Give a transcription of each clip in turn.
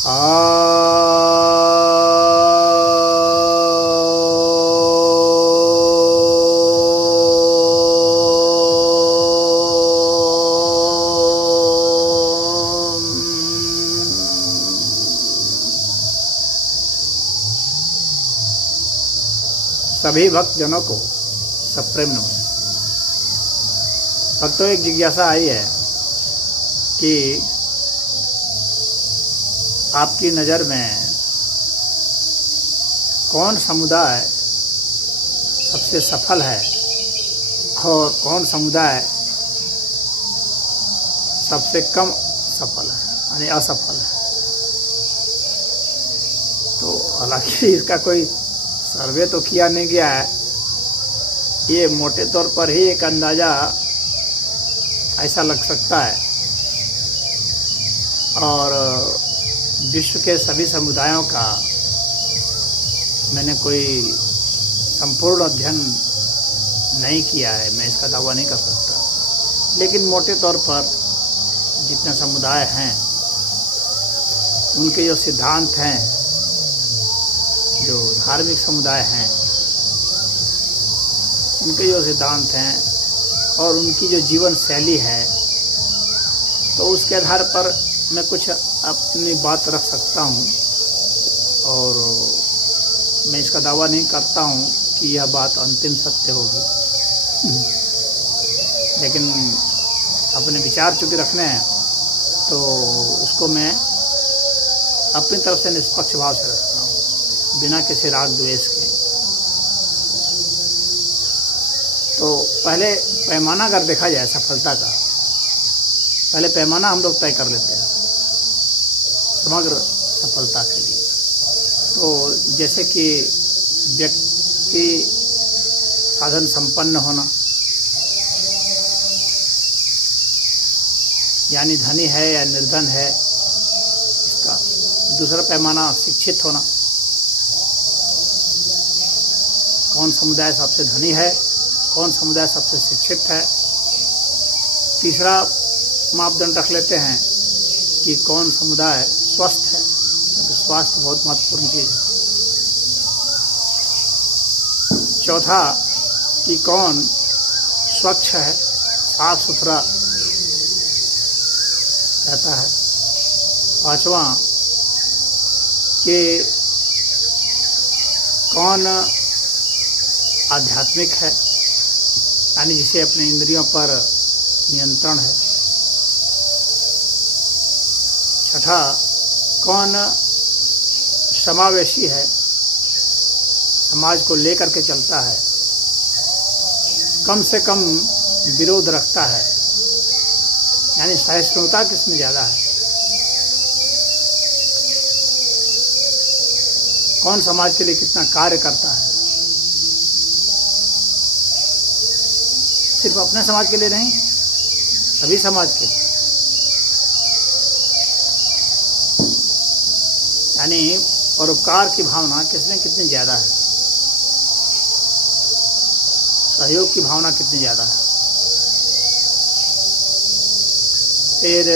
सभी भक्तजनों को सप्रेम नमन। भक्तों, एक जिज्ञासा आई है कि आपकी नज़र में कौन समुदाय सबसे सफल है और कौन समुदाय सबसे कम सफल है, यानी असफल है। तो हालांकि इसका कोई सर्वे तो किया नहीं गया है, ये मोटे तौर पर ही एक अंदाज़ा ऐसा लग सकता है। और विश्व के सभी समुदायों का मैंने कोई संपूर्ण अध्ययन नहीं किया है, मैं इसका दावा नहीं कर सकता। लेकिन मोटे तौर पर जितने समुदाय हैं उनके जो सिद्धांत हैं, जो धार्मिक समुदाय हैं उनके जो सिद्धांत हैं और उनकी जो जीवन शैली है, तो उसके आधार पर मैं कुछ अपनी बात रख सकता हूँ। और मैं इसका दावा नहीं करता हूँ कि यह बात अंतिम सत्य होगी, लेकिन अपने विचार चूँकि रखने हैं तो उसको मैं अपनी तरफ से निष्पक्ष भाव से रखता हूँ, बिना किसी राग द्वेष के। तो पहले पैमाना अगर देखा जाए सफलता का, पहले पैमाना हम लोग तय कर लेते हैं समग्र सफलता के लिए। तो जैसे कि व्यक्ति साधन संपन्न होना, यानी धनी है या निर्धन है, इसका। दूसरा पैमाना शिक्षित होना, कौन समुदाय सबसे धनी है, कौन समुदाय सबसे शिक्षित है। तीसरा मापदंड रख लेते हैं कि कौन समुदाय स्वस्थ है, क्योंकि स्वास्थ्य बहुत महत्वपूर्ण चीज़ है। चौथा कि कौन स्वच्छ है, साफ सुथरा रहता है। पांचवा कि कौन आध्यात्मिक है, यानी जिसे अपने इंद्रियों पर नियंत्रण है। छठा कौन समावेशी है, समाज को लेकर के चलता है, कम से कम विरोध रखता है, यानी सहिष्णुता किसमें ज़्यादा है। कौन समाज के लिए कितना कार्य करता है, सिर्फ अपने समाज के लिए नहीं, सभी समाज के, यानी परोपकार की भावना किसमें कितनी ज़्यादा है, सहयोग की भावना कितनी ज़्यादा है। फिर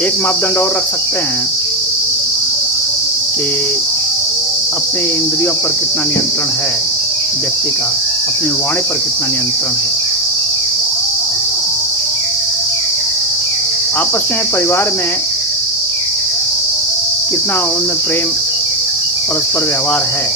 एक मापदंड और रख सकते हैं कि अपने इंद्रियों पर कितना नियंत्रण है व्यक्ति का, अपनी वाणी पर कितना नियंत्रण है। आपस में परिवार में कितना उनमें प्रेम परस्पर व्यवहार है,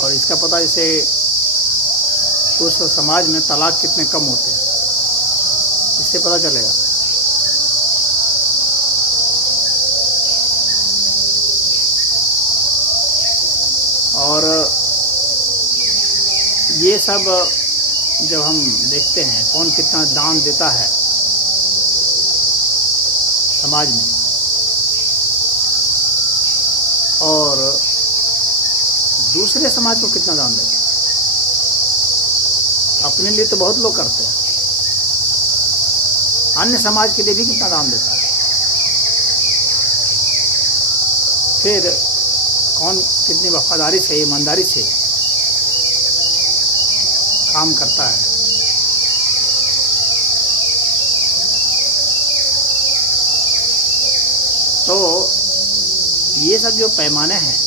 और इसका पता जैसे उस समाज में तलाक कितने कम होते हैं, इससे पता चलेगा। और ये सब जब हम देखते हैं कौन कितना दान देता है समाज में, और दूसरे समाज को कितना दान देता है। अपने लिए तो बहुत लोग करते हैं, अन्य समाज के लिए भी कितना दान देता है। फिर कौन कितनी वफादारी से, ईमानदारी से काम करता है। तो ये सब जो पैमाने हैं,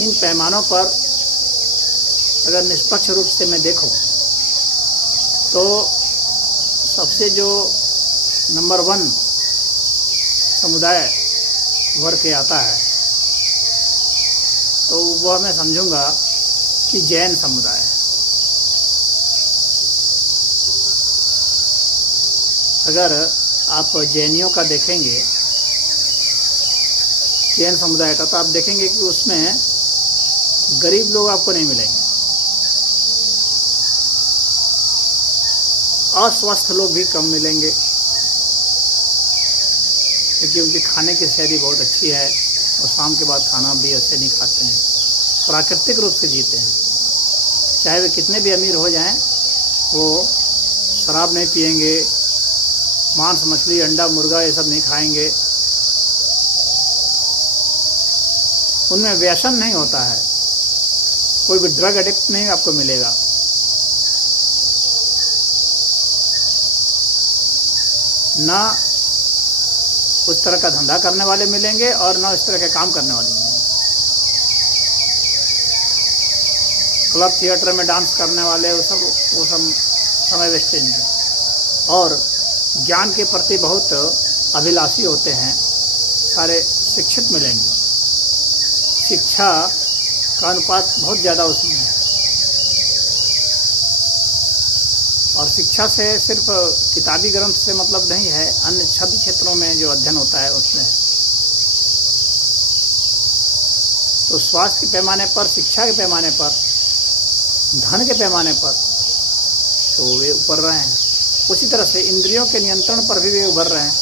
इन पैमानों पर अगर निष्पक्ष रूप से मैं देखूं तो सबसे जो नंबर 1 समुदाय उभर के आता है तो वह मैं समझूंगा कि जैन समुदाय है। अगर आप जैनियों का देखेंगे, जैन समुदाय का, तो आप देखेंगे कि उसमें गरीब लोग आपको नहीं मिलेंगे, अस्वस्थ लोग भी कम मिलेंगे, क्योंकि उनकी खाने की शैली बहुत अच्छी है और शाम के बाद खाना भी ऐसे नहीं खाते हैं, प्राकृतिक रूप से जीते हैं। चाहे वे कितने भी अमीर हो जाएं, वो शराब नहीं पिएंगे, मांस मछली अंडा मुर्गा ये सब नहीं खाएंगे, उनमें व्यसन नहीं होता है, कोई भी ड्रग एडिक्ट नहीं आपको मिलेगा। ना उस तरह का धंधा करने वाले मिलेंगे और ना इस तरह के काम करने वाले मिलेंगे। क्लब थिएटर में डांस करने वाले वो सब समय वेस्टेज नहीं। और ज्ञान के प्रति बहुत अभिलाषी होते हैं, सारे शिक्षित मिलेंगे, शिक्षा का अनुपात बहुत ज़्यादा उसमें है। और शिक्षा से सिर्फ किताबी ग्रंथ से मतलब नहीं है, अन्य सभी क्षेत्रों में जो अध्ययन होता है उसमें है। तो स्वास्थ्य के पैमाने पर, शिक्षा के पैमाने पर, धन के पैमाने पर तो वे उभर रहे हैं। उसी तरह से इंद्रियों के नियंत्रण पर भी वे उभर रहे हैं।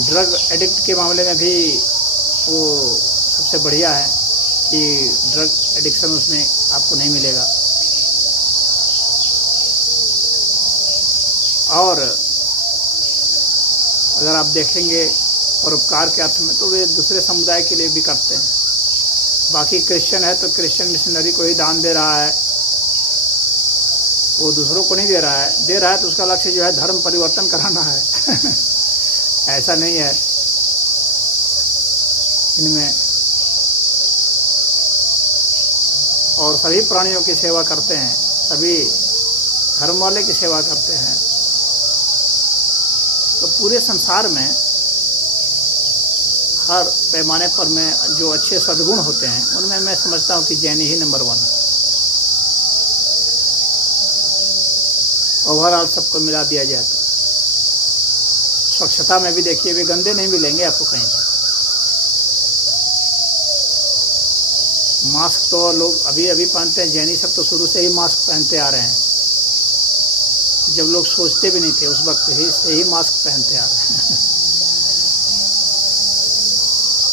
ड्रग एडिक्ट के मामले में भी वो सबसे बढ़िया है कि ड्रग एडिक्शन उसमें आपको नहीं मिलेगा। और अगर आप देखेंगे परोपकार के अर्थ में तो वे दूसरे समुदाय के लिए भी करते हैं। बाकी क्रिश्चियन है तो क्रिश्चियन मिशनरी को ही दान दे रहा है, वो दूसरों को नहीं दे रहा है तो उसका लक्ष्य जो है धर्म परिवर्तन कराना है। ऐसा नहीं है इनमें। और सभी प्राणियों की सेवा करते हैं, सभी धर्म वाले की सेवा करते हैं। तो पूरे संसार में हर पैमाने पर में जो अच्छे सद्गुण होते हैं उनमें मैं समझता हूँ कि जैनी ही नंबर 1 है। ओवरऑल सबको मिला दिया जाए तो स्वच्छता में भी देखिए, वे गंदे नहीं मिलेंगे आपको कहीं भी। मास्क तो लोग अभी अभी पहनते हैं, जैनी सब तो शुरू से ही मास्क पहनते आ रहे हैं। जब लोग सोचते भी नहीं थे उस वक्त से ही मास्क पहनते आ रहे हैं।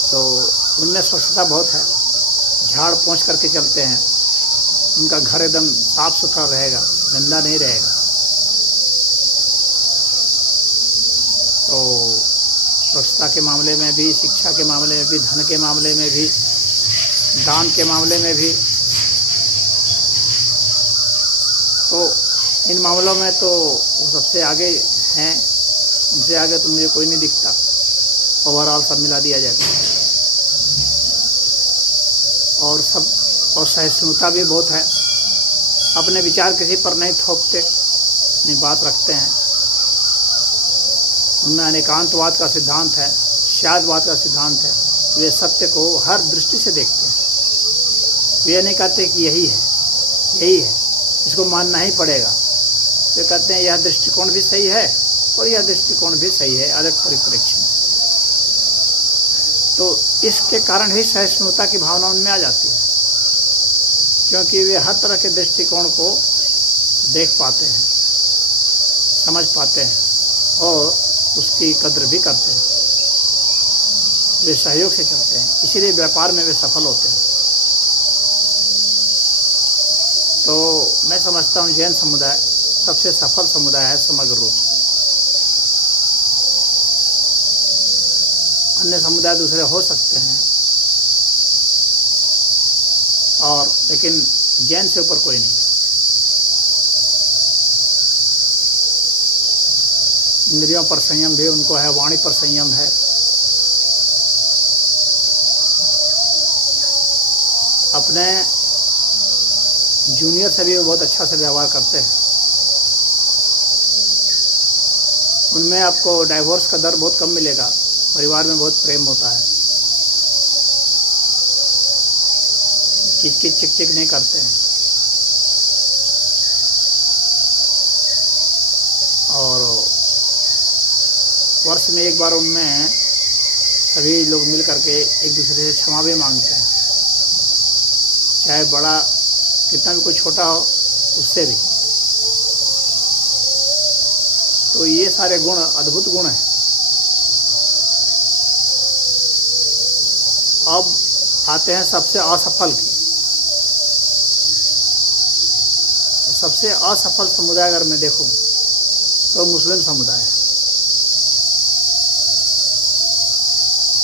तो उनमें स्वच्छता बहुत है, झाड़ पोंछ करके चलते हैं, उनका घर एकदम साफ सुथरा रहेगा, गंदा नहीं रहेगा। तो स्वच्छता के मामले में भी, शिक्षा के मामले में भी, धन के मामले में भी, दान के मामले में भी, तो इन मामलों में तो वो सबसे आगे हैं। उनसे आगे तो मुझे कोई नहीं दिखता। ओवरऑल सब मिला दिया जाता है। और सहिष्णुता भी बहुत है, अपने विचार किसी पर नहीं थोपते, अपनी बात रखते हैं। उनमें अनेकांतवाद का सिद्धांत है, शादवाद का सिद्धांत है। वे सत्य को हर दृष्टि से देखते हैं। वे नहीं कहते कि यही है, इसको मानना ही पड़ेगा। वे कहते हैं यह दृष्टिकोण भी सही है और यह दृष्टिकोण भी सही है, अलग परिप्रेक्ष्य में। तो इसके कारण ही सहिष्णुता की भावना उनमें आ जाती है, क्योंकि वे हर तरह के दृष्टिकोण को देख पाते हैं, समझ पाते हैं और उसकी कद्र भी करते हैं। वे सहयोग से चलते हैं, इसीलिए व्यापार में वे सफल होते हैं। तो मैं समझता हूँ जैन समुदाय सबसे सफल समुदाय है समग्र रूप से। अन्य समुदाय दूसरे हो सकते हैं और लेकिन जैन से ऊपर कोई नहीं है। इंद्रियों पर संयम भी उनको है, वाणी पर संयम है। अपने जूनियर से भी वो बहुत अच्छा से व्यवहार करते हैं। उनमें आपको डाइवोर्स का दर बहुत कम मिलेगा। परिवार में बहुत प्रेम होता है। किचकिच चिक नहीं करते हैं। और वर्ष में एक बार उनमें सभी लोग मिल करके एक दूसरे से क्षमा भी मांगते हैं, चाहे बड़ा कितना भी कोई छोटा हो उससे भी। तो ये सारे गुण अद्भुत गुण हैं। अब आते हैं सबसे असफल की। तो सबसे असफल समुदाय अगर मैं देखूं तो मुस्लिम समुदाय है।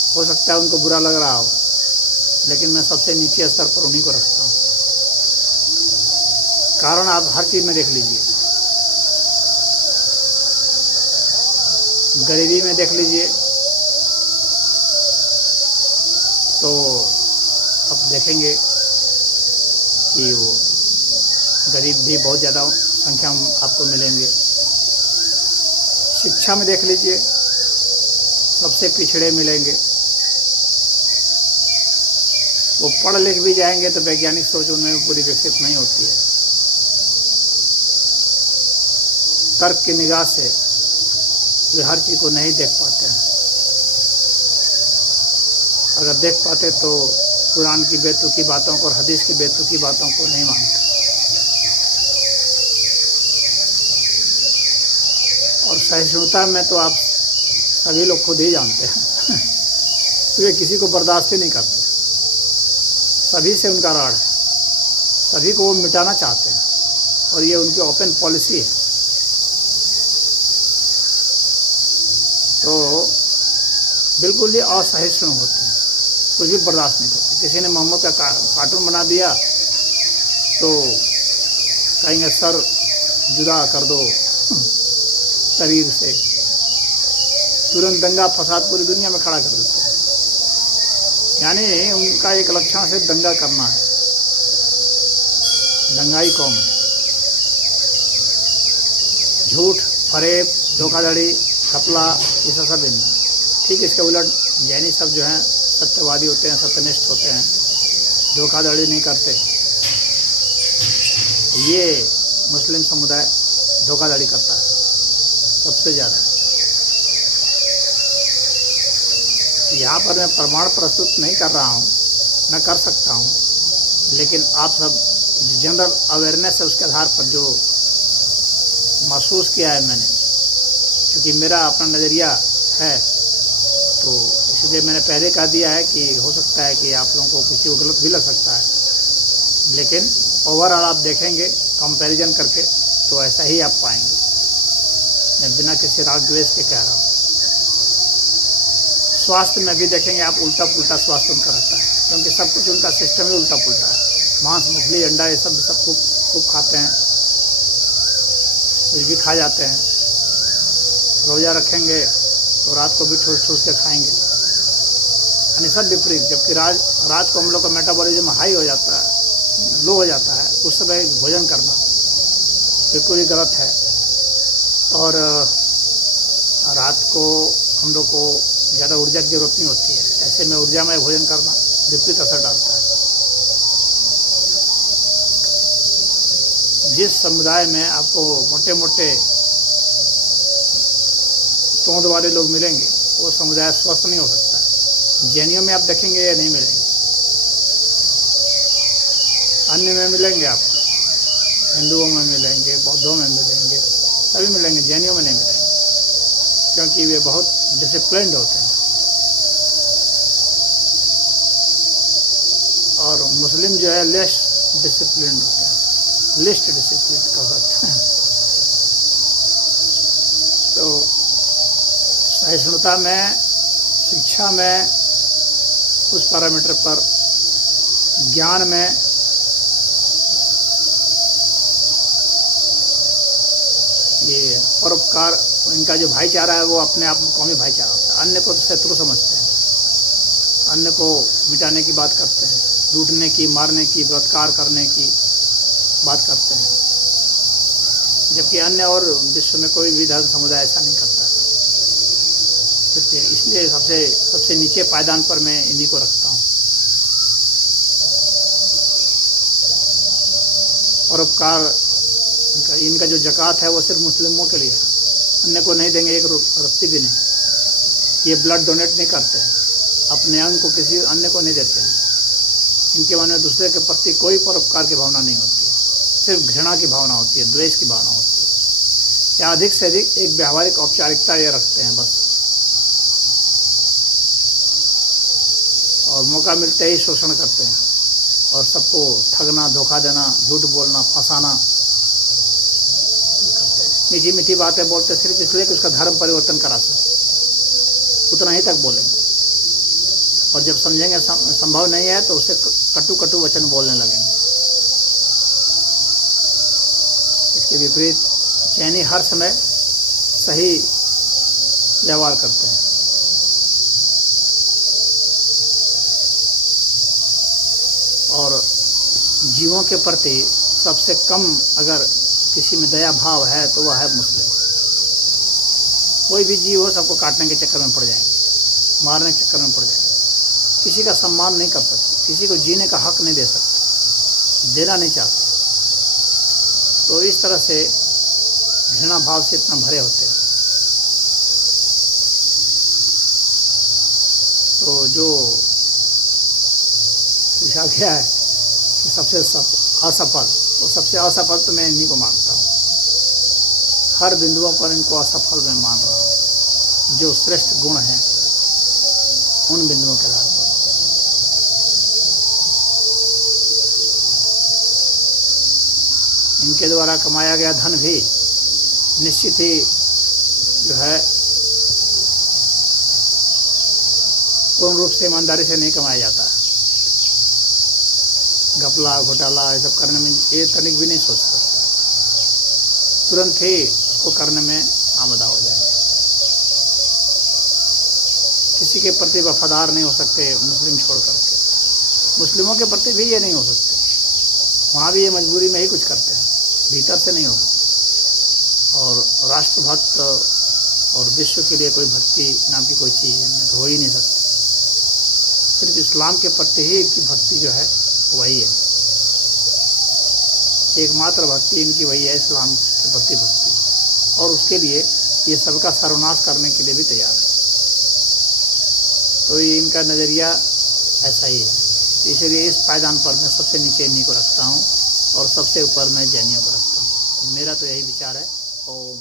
हो सकता है उनको बुरा लग रहा हो, लेकिन मैं सबसे नीचे स्तर पर उन्हीं को रखता हूँ। कारण आप हर चीज़ में देख लीजिए, गरीबी में देख लीजिए तो अब देखेंगे कि वो गरीब भी बहुत ज़्यादा संख्या में आपको मिलेंगे। शिक्षा में देख लीजिए, सबसे पिछड़े मिलेंगे। वो पढ़ लिख भी जाएंगे तो वैज्ञानिक सोच उनमें पूरी विकसित नहीं होती है। तर्क की निगाह से वे हर चीज़ को नहीं देख पाते हैं। अगर देख पाते तो कुरान की बेतुकी बातों को और हदीस की बेतुकी बातों को नहीं मानते। और सहिष्णुता में तो आप सभी लोग खुद ही जानते हैं। वे किसी को बर्दाश्त ही नहीं करते। सभी से उनका राड़ है, सभी को वो मिटाना चाहते हैं और ये उनकी ओपन पॉलिसी है। तो बिल्कुल ही असहिष्णु होते हैं, कुछ भी बर्दाश्त नहीं करते। किसी ने मोहम्मद का कार्टून बना दिया तो कहेंगे सर जुदा कर दो शरीर से, तुरंत दंगा फसाद पूरी दुनिया में खड़ा कर देते हैं। यानी उनका एक लक्षण से दंगा करना है, दंगाई कौम है। झूठ, फरेब, धोखाधड़ी, घपला, ये सब नहीं। ठीक इसके उलट जैनी सब जो हैं सत्यवादी होते हैं, सत्यनिष्ठ होते हैं, धोखाधड़ी नहीं करते। ये मुस्लिम समुदाय धोखाधड़ी करता है सबसे ज़्यादा। यहाँ पर मैं प्रमाण प्रस्तुत नहीं कर रहा हूँ, मैं कर सकता हूँ, लेकिन आप सब जनरल अवेयरनेस है, उसके आधार पर जो महसूस किया है मैंने, क्योंकि मेरा अपना नज़रिया है, तो इसलिए मैंने पहले कह दिया है कि हो सकता है कि आप लोगों को किसी को गलत भी लग सकता है, लेकिन ओवरऑल आप देखेंगे कंपैरिजन करके तो ऐसा ही आप पाएंगे। मैं बिना किसी राग द्वेष के कह रहा हूँ। स्वास्थ्य में भी देखेंगे आप, उल्टा पुल्टा स्वास्थ्य उनका रहता है, क्योंकि सब कुछ उनका सिस्टम ही उल्टा पुल्टा है। मांस, मछली, अंडा ये सब खूब खाते हैं, कुछ भी खा जाते हैं। रोज़ा रखेंगे तो रात को भी ठूस ठूस के खाएंगे, यानी सब विपरीत। जबकि रात को हम लोग का मेटाबॉलिज्म हाई हो जाता है, लो हो जाता है, उस समय भोजन करना बिल्कुल ही गलत है। और रात को हम लोग को ज़्यादा ऊर्जा की जरूरत नहीं होती है, ऐसे में ऊर्जामय भोजन करना विपरीत असर डालता है। जिस समुदाय में आपको मोटे मोटे तोंद वाले लोग मिलेंगे वो समुदाय स्वस्थ नहीं हो सकता। जैनियों में आप देखेंगे ये नहीं मिलेंगे, अन्य में मिलेंगे आपको, हिंदुओं में मिलेंगे, बौद्धों में मिलेंगे, सभी मिलेंगे, जैनियों में नहीं मिलेंगे, क्योंकि वे बहुत डिसिप्लिन्ड होते हैं। और मुस्लिम जो है लेस डिसिप्लिन्ड होते हैं, लिस्ट डिसिप्लिन कह सकते हैं। तो सहिष्णुता में, शिक्षा में, उस पैरामीटर पर, ज्ञान में ये परोपकार, इनका जो भाईचारा है वो अपने आप में कौमी भाईचारा होता है। अन्य को शत्रु समझते हैं, अन्य को मिटाने की बात करते हैं, लूटने की, मारने की, बलात्कार करने की बात करते हैं, जबकि अन्य और विश्व में कोई भी धर्म समुदाय ऐसा नहीं करता है। इसलिए सबसे नीचे पायदान पर मैं इन्हीं को रखता हूँ। परोपकार, इनका जो ज़कात है वो सिर्फ मुस्लिमों के लिए है, अन्य को नहीं देंगे, एक रत्ती भी नहीं। ये ब्लड डोनेट नहीं करते हैं, अपने अंग को किसी अन्य को नहीं देते हैं। इनके मन में दूसरे के प्रति कोई परोपकार की भावना नहीं होती है, सिर्फ घृणा की भावना होती है, द्वेष की भावना होती है, या अधिक से अधिक एक व्यावहारिक औपचारिकता ये रखते हैं बस। और मौका मिलते ही शोषण करते हैं और सबको ठगना, धोखा देना, झूठ बोलना, फंसाना करते हैं। मीठी मीठी बातें बोलते सिर्फ इसलिए कि उसका धर्म परिवर्तन करा सके, उतना ही तक बोलेंगे। और जब समझेंगे संभव नहीं है तो उसे कटु कटु वचन बोलने लगेंगे। इसके विपरीत चैनी हर समय सही व्यवहार करते हैं। और जीवों के प्रति सबसे कम अगर किसी में दया भाव है तो वह है मुस्लिम। कोई भी जीव हो, सबको काटने के चक्कर में पड़ जाएंगे, मारने के चक्कर में पड़ जाएंगे, किसी का सम्मान नहीं कर सकते, किसी को जीने का हक नहीं दे सकते, देना नहीं चाहते। तो इस तरह से घृणा भाव से इतना भरे होते हैं। तो जो पूछा गया है कि सबसे असफल, तो सबसे असफल तो मैं इन्हीं को मानता हूँ। हर बिंदुओं पर इनको असफल मैं मान रहा हूँ। जो श्रेष्ठ गुण हैं उन बिंदुओं के आधार पर इनके द्वारा कमाया गया धन भी निश्चित ही जो है पूर्ण रूप से ईमानदारी से नहीं कमाया जाता है। घपला, घोटाला ये सब करने में एक तनिक भी नहीं सोच सकता, तुरंत ही उसको करने में आमदा हो जाएंगे। किसी के प्रति वफादार नहीं हो सकते मुस्लिम छोड़ करके, मुस्लिमों के प्रति भी ये नहीं हो सकते। वहाँ भी ये मजबूरी में ही कुछ करते हैं, भीतर से नहीं हो सकते। और राष्ट्रभक्त और विश्व के लिए कोई भक्ति नाम की कोई चीज़ इनमें तो हो ही नहीं सकती। सिर्फ इस्लाम के प्रति ही इनकी भक्ति जो है वही है, एकमात्र भक्ति इनकी वही है, इस्लाम के प्रति भक्ति। और उसके लिए ये सबका सर्वनाश करने के लिए भी तैयार है। तो ये इनका नज़रिया ऐसा ही है। इसलिए इस पायदान पर मैं सबसे नीचे इन्हीं को रखता हूँ और सबसे ऊपर मैं जैनियों को रखता हूँ। तो मेरा तो यही विचार है। ओम।